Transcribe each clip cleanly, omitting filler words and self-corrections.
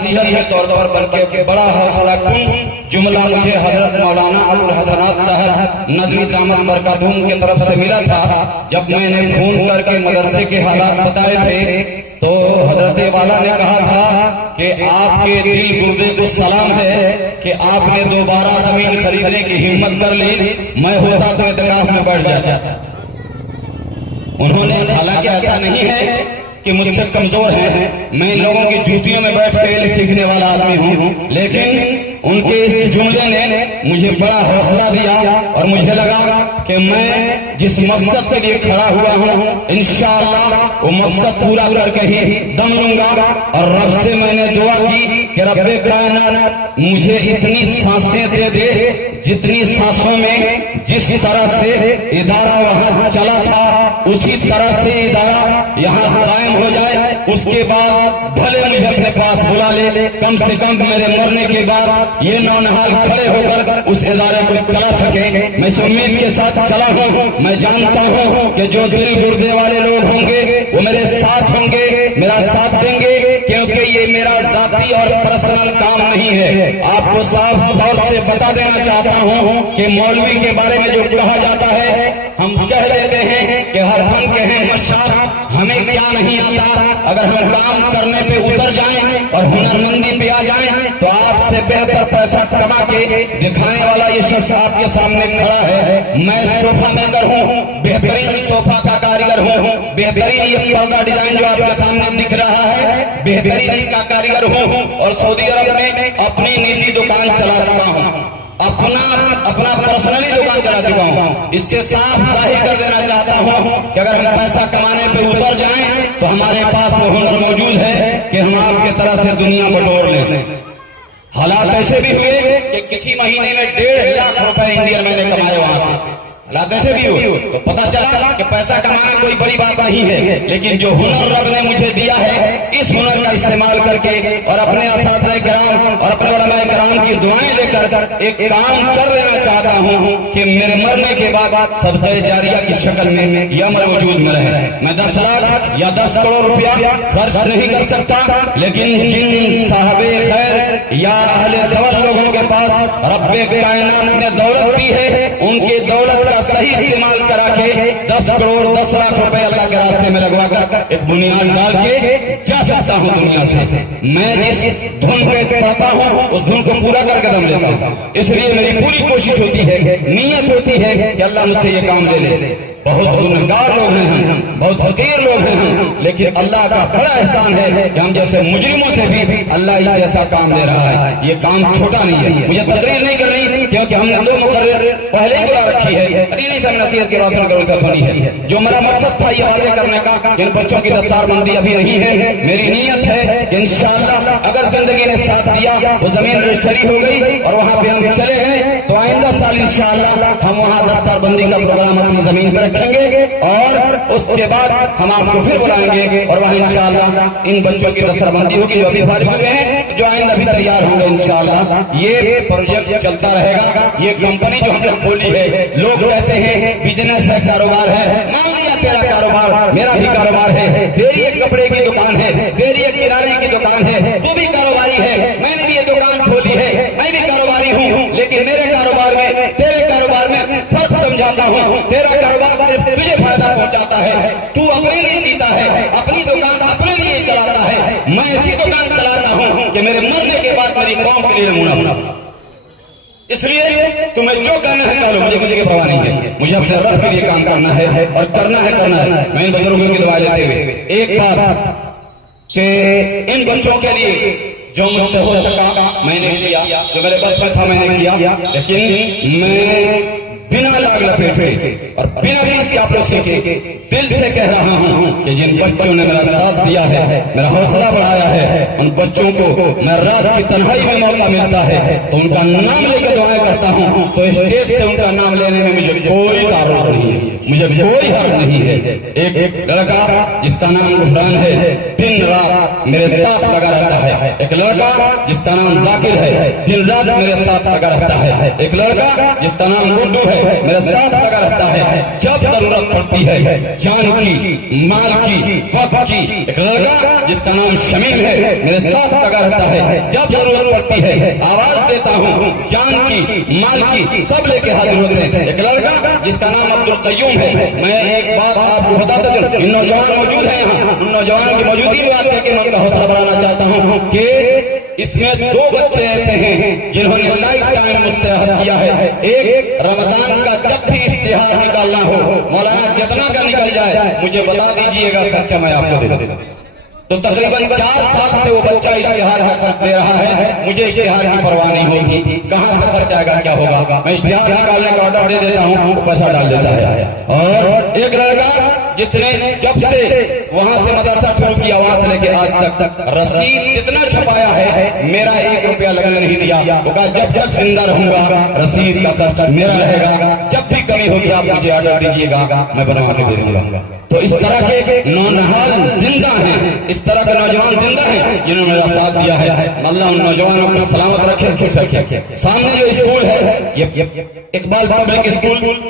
نصیحت کے طور پر بلکہ بڑا حوصلہ کن جملہ مجھے حضرت مولانا ابوالحسنات صاحب ندوی دامت برکاتہم کی طرف سے ملا تھا. جب میں نے فون کر کے مدرسے کے حالات بتائے تھے تو حضرت والا نے کہا تھا کہ آپ کے دل گردے کو سلام ہے کہ آپ نے دوبارہ زمین خریدنے کی ہمت کر لی. میں ہوتا تو اعتکاف میں بیٹھ جاتا. انہوں نے حالانکہ ایسا نہیں ہے کہ مجھ سے کمزور ہیں، میں ان لوگوں کی جوتیوں میں بیٹھ کے علم سیکھنے والا آدمی ہوں، لیکن ان کے اس جملے نے مجھے بڑا حوصلہ دیا اور مجھے لگا کہ میں جس مقصد کے لیے کھڑا ہوا ہوں انشاءاللہ وہ مقصد پورا کر کے ہی دم لوں گا. اور رب سے میں نے دعا کی کہ رب کائنات مجھے اتنی سانسیں دے دے جتنی سانسوں میں جس طرح سے ادارہ وہاں چلا تھا اسی طرح سے ادارہ یہاں قائم ہو جائے. اس کے بعد بھلے مجھے اپنے پاس بلا لے، کم سے کم میرے مرنے کے بعد یہ نونہال کھڑے ہو کر اس ادارے کو چلا سکے. میں اس امید کے ساتھ چلا ہوں. میں جانتا ہوں کہ جو دل گردے والے لوگ ہوں گے وہ میرے ساتھ ہوں گے، میرا ساتھ دیں گے، کیونکہ یہ میرا ذاتی اور پرسنل کام نہیں ہے. آپ کو صاف طور سے بتا دینا چاہتا ہوں کہ مولوی کے بارے میں جو کہا جاتا ہے ہم کہہ دیتے ہیں کہ ہر فن کے ہیں مشاق، ہمیں کیا نہیں آتا. اگر ہم کام کرنے پہ اتر جائیں اور ہنرمندی پہ آ جائیں تو آپ سے بہتر پیسہ کما کے دکھانے والا یہ شخص آپ کے سامنے کھڑا ہے. میں صوفہ میکر ہوں، بہترین صوفہ کا کاریگر ہوں، بہترین یہ پردہ ڈیزائن جو آپ کے سامنے دکھ رہا ہے بہترین اس کا کاریگر ہوں، اور سعودی عرب میں اپنی نجی دکان چلا چکا ہوں، اپنا پرسنلی دکان چلا چکا ہوں. اس سے صاف ظاہر کر دینا چاہتا ہوں کہ اگر ہم پیسہ کمانے پہ اتر جائیں تو ہمارے پاس وہ ہنر موجود ہے کہ ہم آپ کی طرح سے دنیا بٹور لیں. حالات ایسے بھی ہوئے کہ کسی مہینے میں 1.5 لاکھ روپے انڈین میں نے کمائے وہاں پہ. حالات ایسے بھی ہوئے تو پتا چلا کہ پیسہ کمانا کوئی بڑی بات نہیں ہے، لیکن جو ہنر رب نے مجھے دیا ہے اس ہنر کا استعمال کر کے اور اپنے اساتذہ کرام اور اپنے علماء کرام کی دعائیں لے کر ایک کام کر لینا چاہتا ہوں کہ میرے مرنے کے بعد صدقہ جاریہ کی شکل میں یہ عمل وجود میں رہے. میں 10 لاکھ یا 10 کروڑ روپیہ خرچ نہیں کر سکتا، لیکن جن صاحب خیر یا اہل دولت لوگوں کے پاس رب کائنات نے دولت دی ہے ان کی دولت کا صحیح استعمال کرا کے 10 کروڑ 10 لاکھ روپے اللہ کے راستے میں لگوا کر ایک بنیاد ڈال کے جا سکتا ہوں دنیا سے. میں جس دھن پہ پڑھتا ہوں اس دھن کو پورا کر کے دم لیتا ہوں. اس لیے میری پوری کوشش ہوتی ہے، نیت ہوتی ہے کہ اللہ مجھ سے یہ کام لے لے. بہت گنہگار لوگ ہیں ہم، بہت حقیر لوگ ہیں ہم، لیکن اللہ کا بڑا احسان ہے کہ ہم جیسے مجرموں سے بھی اللہ ہی جیسا کام دے رہا ہے. یہ کام چھوٹا نہیں ہے. مجھے تقریر نہیں کرنی کیونکہ ہم نے 2 مقرر پہلے ہی بلا رکھی ہے. نہیں سب نصیحت کی روشن کرو سب بنی ہے. جو میرا مقصد تھا یہ واضح کرنے کا کہ ان بچوں کی دستار بندی ابھی نہیں ہے. میری نیت ہے کہ انشاءاللہ اگر زندگی نے ساتھ دیا وہ زمین رجسٹری ہو گئی اور وہاں پہ ہم چلے گئے تو آئندہ سال انشاءاللہ ہم وہاں دستار بندی کا پروگرام اپنی زمین پر رکھیں گے اور اس کے بعد ہم آپ کو پھر بلائیں گے اور وہاں انشاءاللہ ان بچوں کی دستار بندی ہوگی جو ابھی فارغ ہوئے ہیں، جو آئندہ بھی تیار ہوں گے انشاءاللہ. یہ پروجیکٹ چلتا رہے گا. یہ کمپنی جو ہم نے کھولی ہے، لوگ کہتے ہیں بزنس ہے، کاروبار ہے. مان لیا تیرا کاروبار میرا بھی کاروبار ہے، تیری ایک کپڑے کی دکان ہے، تیری ایک کرانے کی دکان ہے، تو بھی کاروباری ہے. میں نے بھی یہ دکان کھولی ہے، میں بھی کاروباری ہوں، لیکن میرے کاروبار میں تیرے کاروبار میں فرق سمجھاتا ہوں. تیرا کاروبار صرف تجھے فائدہ پہنچاتا ہے، تو اپنے لیے جیتا ہے، اپنی دکان اپنے لیے چلاتا ہے. میں ایسی دکان چلاتا ہوں کہ میرے مرنے کے بعد میری قوم کے لیے نمونہ بنا. اس لیے تمہیں جو کہنا ہے کہہ لو، مجھے کسی کی پرواہ نہیں ہے. مجھے اپنے رب کے لیے کام کرنا ہے اور کرنا ہے. میں ان بزرگوں کی دعا لیتے ہوئے ایک بات کہ ان بچوں کے لیے جو مجھ سے ہو سکا میں نے کیا، جو میرے بس میں تھا میں نے کیا، لیکن میں بنا لاگ لپیٹے اور بنا کسی چاپلوسی کے دل سے کہہ رہا ہوں کہ جن بچوں نے میرا ساتھ دیا ہے، میرا حوصلہ بڑھایا ہے، ان بچوں کو میں رات کی تنہائی میں موقع ملتا ہے تو ان کا نام لے کے دعائیں کرتا ہوں. تو اسٹیج سے ان کا نام لینے میں مجھے کوئی تعارف نہیں ہے. مجھے کوئی حرف نہیں ہے۔ ایک لڑکا جس کا نام غفران ہے دن رات میرے ساتھ لگا رہتا ہے، ایک لڑکا جس کا نام ذاکر ہے دن رات میرے ساتھ لگا رہتا ہے، ایک لڑکا جس کا نام گڈو ہے میرے ساتھ لگا رہتا ہے جب ضرورت پڑتی ہے جان کی، مال کی، وقت کی، ایک لڑکا جس کا نام شمیم ہے میرے ساتھ لگا رہتا ہے جب ضرورت پڑتی ہے آواز دیتا ہوں، جان کی، مال کی سب لے کے حاضر ہوتے ہیں، ایک لڑکا جس کا نام عبد القیوم ہے۔ میں ایک بات آپ کو بتاتا ہوں، ان نوجوان موجود ہیں یہاں، ان نوجوانوں کی موجودگی میں بات کر کے میں ان کا حوصلہ بڑھانا چاہتا ہوں کہ اس میں 2 بچے ایسے ہیں جنہوں نے لائف ٹائم مجھ سے عہد کیا ہے، ایک رمضان کا جب بھی اشتہار نکالنا ہو مولانا جتنا کا نکل جائے مجھے بتا دیجئے گا، خرچہ میں آپ کو دے دوں۔ تو تقریباً 4 سال سے وہ بچہ اشتہار کا خرچ دے رہا ہے، مجھے اشتہار کی پرواہ نہیں ہوتی کہاں سے خرچ آئے گا کیا ہوگا، میں اشتہار نکالنے کا آرڈر دے دیتا ہوں، وہ پیسہ ڈال دیتا ہے۔ اور ایک لڑکا جس نے جب سے وہاں سے مدرسہ شروع کیا وہاں سے لے کے آج تک رسید جتنا چھپایا ہے میرا 1 روپیہ لگنے نہیں دیا، وہ کہا جب تک زندہ رہوں گا رسید کا خرچ میرا رہے گا، جب بھی کمی ہوگی آپ مجھے آرڈر دیجیے گا میں بنوا کے دے دوں گا۔ تو اس طرح کے نونہال زندہ ہیں، اس طرح کے نوجوان زندہ ہیں جنہوں نے میرا ساتھ دیا ہے، اللہ ان نوجوانوں کو سلامت رکھے، خوش رکھے۔ سامنے جو اسکول ہے یہ اقبال پبلک اسکول،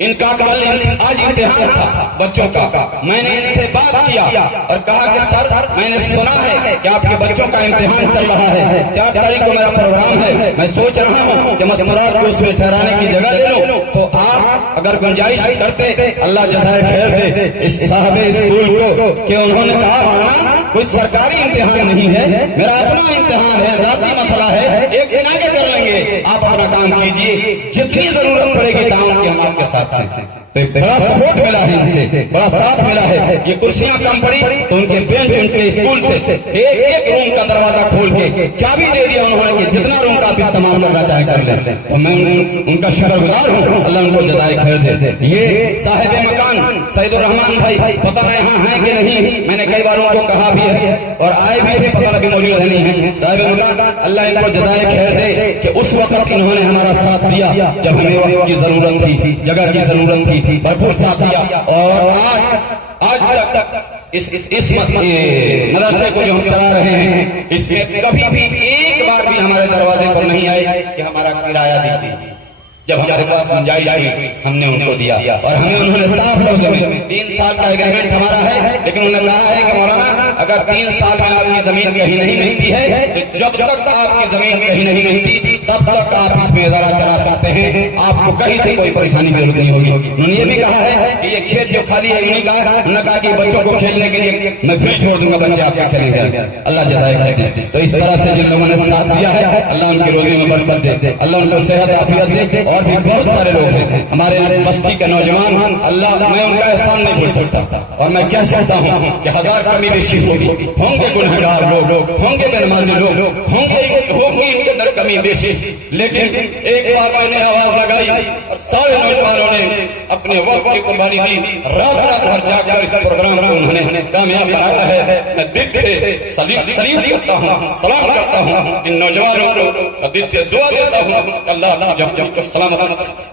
ان کا کل آج امتحان تھا بچوں کا، میں نے ان سے بات کیا اور کہا کہ سر میں نے سنا ہے کہ آپ کے بچوں کا امتحان چل رہا ہے، 4 تاریخ کو میرا پروگرام ہے، میں سوچ رہا ہوں کہ مستورات کو اس میں ٹھہرانے کی جگہ لے لوں، تو آپ اگر گنجائش کرتے اللہ جزائے خیر دے اس صاحب اسکول کو کہ انہوں نے کہا مولانا کوئی سرکاری امتحان نہیں ہے، میرا اپنا امتحان ہے، ذاتی مسئلہ ہے، ایک دن آگے کر لیں گے، آپ اپنا کام کیجئے، جتنی ضرورت پڑے گی تعاون کی ہم آپ کے ساتھ ہیں۔ تو بڑا سپورٹ ملا ہے ان سے، بڑا ساتھ ملا ہے۔ یہ کرسیاں کم پڑی تو ان کے بینچ ان کے اسکول سے ایک ایک روم کا دروازہ کھول کے چابی دے دیا انہوں نے کہ جتنا روم کا آپ استعمال کرنا چاہے کر لیں، تو میں ان کا شکر گزار ہوں، اللہ ان کو جزائے خیر دے۔ یہ صاحب مکان سعید الرحمان بھائی پتہ نہ یہاں ہیں کہ نہیں، میں نے کئی بار ان کو کہا بھی ہے اور آئے بھی تھے، پتہ نہ بھی موجود ہے نہیں ہے، صاحب مکان اللہ ان کو جزائے خیر دے کہ اس وقت انہوں نے ہمارا ساتھ دیا جب ہمیں وقت کی ضرورت تھی، جگہ کی ضرورت تھی، بھرپور ساتھ دیا، اور آج تک اس مدرسے کو جو ہم چلا رہے ہیں اس میں کبھی بھی ایک بار بھی ہمارے دروازے پر نہیں آئے کہ ہمارا کرایہ دیجیے، جب ہمارے پاس گنجائش تھی ہم نے ان کو دیا، اور ہمیں انہوں نے صاف لفظوں میں 3 سال کا ایگریمنٹ ہمارا ہے، لیکن انہوں نے کہا ہے کہ مولانا اگر 3 سال میں آپ کی زمین کہیں نہیں ملتی ہے تو جب تک آپ کی زمین کہیں نہیں ملتی تب تک آپ اس میں ادارہ چلا سکتے ہیں، آپ کو کہیں سے کوئی پریشانی کی ضرورت نہیں ہوگی۔ انہوں نے یہ بھی کہا ہے کہ یہ کھیت جو خالی ہے انہیں کا ہے، انہوں نے کہا کہ بچوں کو کھیلنے کے لیے میں فری چھوڑ دوں گا، بچے آپ کے کھیلیں گے، اللہ جزائے خیر دے۔ تو اس طرح سے جن لوگوں نے ساتھ دیا ہے اللہ ان کی روزی میں برکت دے، اللہ ان کو صحت عافیت دے، اور بھی بہت سارے لوگ ہیں ہمارے بستی کے نوجوان، اللہ میں ان کا احسان نہیں بھول سکتا، اور میں کہہ سکتا ہوں کہ 1000 کمی بیشی ہوگی، ہوں گے گنہگار لوگ، ہوں گے بے نمازی لوگ، ہوگی ان کے اندر کمی بیشی، لیکن ایک بار میں نے آواز لگائی اور سارے نوجوانوں نے اپنے وقت کی قربانی دی، رات بھر جا کر اس پروگرام کو انہوں نے کامیاب بنایا ہے۔ میں دل سے سلام کرتا ہوں، سلام کرتا ہوں ان نوجوانوں کو، اور دل سے دعا دیتا ہوں کہ اللہ اپنی جماعت کو سلامت رکھے۔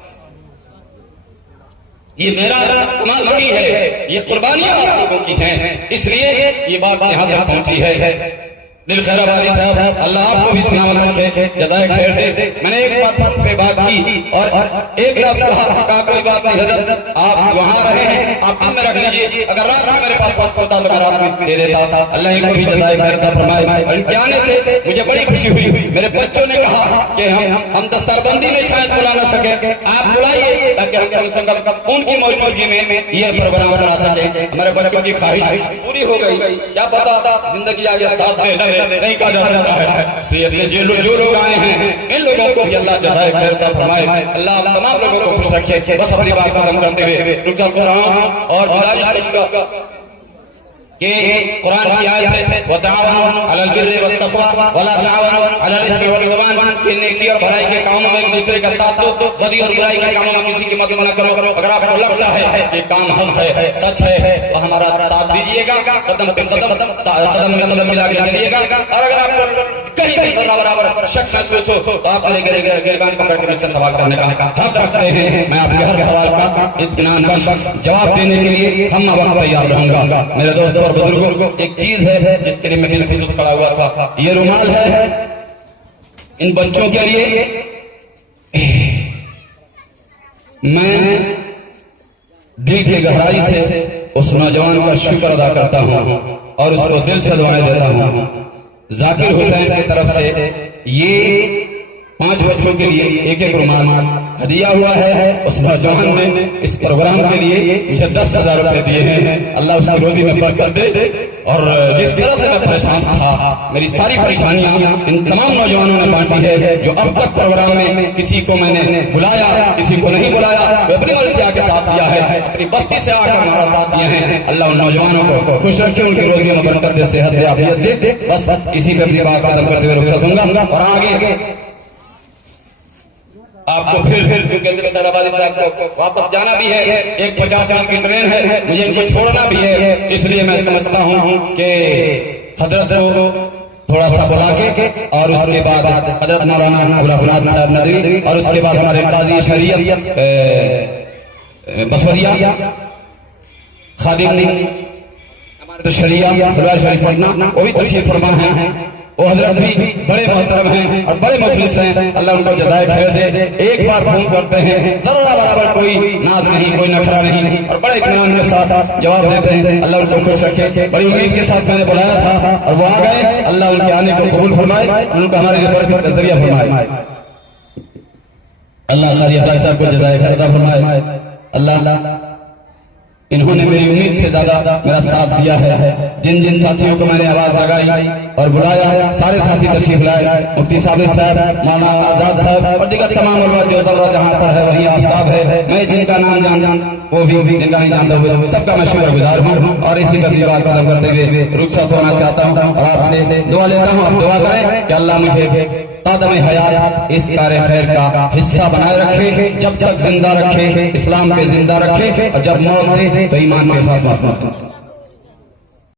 یہ میرا کمال نہیں ہے، یہ قربانیاں آپ لوگوں کی ہیں، اس لیے یہ بات یہاں تک پہنچی ہے۔ دل خیر آبادی صاحب اللہ آپ کو بھی سلامت رکھے، جزائے خیر دے۔ میں نے ایک بات پہ بات کی اور ایک لفظ کہا کوئی بات نہیں حضرت آپ وہاں رہے ہیں آپ دن میں رکھ لیجئے، اگر رات میں میرے پاس وقت ہوتا تو میں رات میں دے دیتا، اللہ ان کو بھی جزائے خیر عطا فرمائے۔ اور ان کے آنے سے مجھے بڑی خوشی ہوئی، میرے بچوں نے کہا کہ ہم دستار بندی میں شاید بلا نہ سکے، آپ بلائیے تاکہ ہم کم سے کم ان کی موجودگی میں یہ پروگرام کرا سکیں۔ ہمارے بچوں کی خواہش پوری ہو گئی، کیا پتا زندگی آگے ساتھ دے نہیں کہا جا سکتا ہے، اس لیے جو لوگ آئے ہیں ان لوگوں کو بھی اللہ جزائے خیر عطا فرمائے، اللہ تمام لوگوں کو خوش رکھے۔ بس اپنی بات ختم کرتے ہوئے رخصت کر رہا ہوں اور گزارش کروں گا کہ قرآن کی آیت ہے وَتَعَاوَنُوا عَلَى الْبِرِّ وَالتَّقْوَىٰ وَلَا تَعَاوَنُوا عَلَى الْإِثْمِ وَالْعُدْوَانِ، کہ نیکی اور بھلائی کے کاموں میں ایک دوسرے کا ساتھ دو، بدی اور برائی کے کاموں میں کسی کی مدد نہ کرو۔ اگر آپ کو لگتا ہے کہ کام حق ہے، سچ ہے، تو ہمارا ساتھ دیجیے گا، قدم پہ قدم، قدم میں قدم ملا کے چلیے گا، اور اگر آپ کو کہیں بھی ذرہ برابر شک محسوس ہو تو آپ میرے گریبان پکڑ کے مجھ سے سوال کرنے کا حق رکھتے ہیں. میں آپ کے ہر سوال کا اطمینان بخش جواب دینے کے لیے ہم وقت تیار رہوں گا. میرے دوستوں اور بزرگوں، ایک چیز ہے جس کے لیے میں بالخصوص کھڑا ہوا تھا، یہ رومال ہے ان بچوں کے لیے. میں دل کی گہرائی سے اس نوجوان کا شکر ادا کرتا ہوں اور اس کو دل سے دعائیں دیتا ہوں. ذاکر حسین کی طرف سے یہ 5 بچوں کے لیے ایک رومال ہدیہ ہوا ہے. اس نوجوان نے اس پروگرام کے لیے مجھے 10,000 روپے دیے ہیں. اللہ اس کی روزی میں برکت دے. اور جس طرح سے میں پریشان تھا، میری ساری پریشانیاں ان تمام نوجوانوں نے بانٹی ہے جو اب تک پروگرام میں کسی کو میں نے بلایا، کسی کو نہیں بلایا، وہ اپنی مرضی سے آ کے ساتھ دیا ہے، اپنی بستی سے آ کر ہمارا ساتھ دیا ہے. اللہ ان نوجوانوں کو خوش رکھے، ان کی روزی میں برکت دے، صحت دے، عافیت دے. بس اسی پہ اپنی بات ختم کرتے ہوئے رخصت ہوں گا. اور آگے آپ کو پھر چونکہ دل آبادی صاحب کو واپس جانا بھی ہے، ایک 50 منٹ کی ٹرین ہے، مجھے ان کو چھوڑنا بھی ہے. اس لیے میں سمجھتا ہوں کہ حضرت کو تھوڑا سا بلا کے اور اس کے بعد حضرت مولانا ابوالفضل صاحب ندوی اور اس کے بعد ہمارے قاضی شریعت بسوریا خادم شریعہ فلوار شریف پٹنہ وہ بھی تشریف فرما ہیں. وہ حضرت بھی بڑے محترم ہیں اور بڑے مخلص ہیں. اللہ ان کو جزائے خیر دے. ایک بار فون کرتے ہیں، ذرہ برابر کوئی ناز نہیں، کوئی نخرا نہیں، اور بڑے اطمینان کے ساتھ جواب دیتے ہیں. اللہ ان کو خوش رکھے. بڑی امید کے ساتھ میں نے بلایا تھا اور وہ آ گئے. اللہ ان کے آنے کو قبول فرمائے، ان کو ہماری برکت کا ذریعہ فرمائے. اللہ قاضی افضل صاحب کو جزائے خیر عطا فرمائے. اللہ انہوں نے میری امید سے زیادہ میرا ساتھ دیا ہے. جن جن ساتھیوں کو میں نے آواز لگائی اور بلایا، سارے ساتھی تشریف لائے. مفتی صابر صاحب، مولانا آزاد صاحب اور دیگر تمام علماء جو ذرہ جہاں پر ہے وہیں آفتاب ہے. میں جن کا نام جان وہ بھی جن کا نہیں جانتا ہوئے سب کا میں شکر گزار ہوں. اور اسی پر اپنی بات ختم کرتے ہوئے رخصت ہونا چاہتا ہوں اور آپ سے دعا لیتا ہوں. آپ دعا کریں کہ اللہ مجھے قادم حیات اس کار خیر کا حصہ بنائے رکھے، جب تک زندہ رکھے، اسلام پہ زندہ رکھے، اور جب موت دے تو ایمان کے خاتمہ فرمائے.